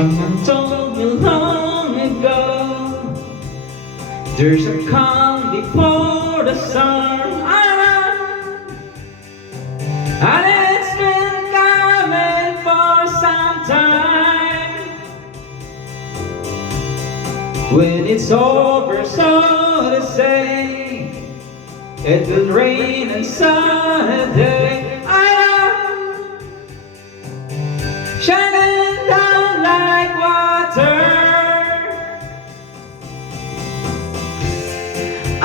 Someone told me long ago there's a calm before the storm, and it's been coming for some time. When it's over, so to say, it will rain and someday shining down like water. I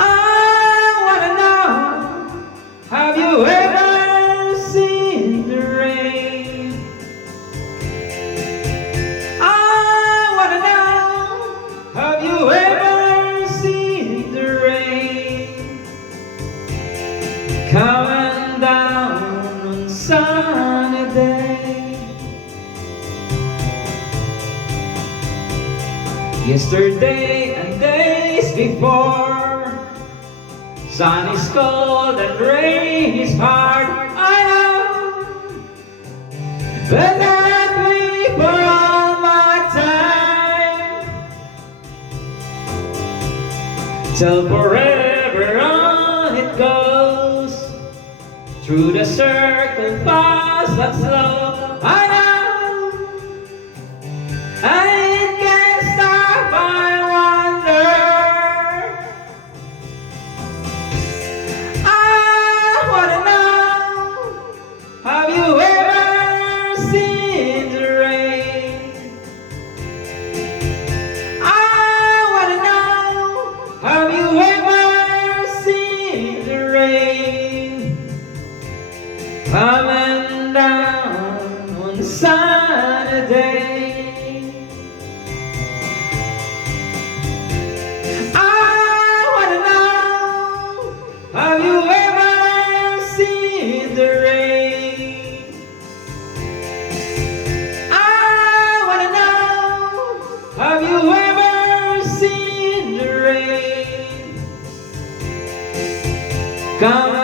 wanna know, have you ever seen the rain? I wanna know, have you ever seen the rain coming down on sunny day? Yesterday and days before, sun is cold and rain is hard, I know, but let me for all my time, till forever on it goes, through the circle fast and slow, I know. Have you ever seen the rain? I wanna know, have you ever seen the rain coming down on sunny day? I wanna know, have you ever seen the rain? Have you ever seen the rain come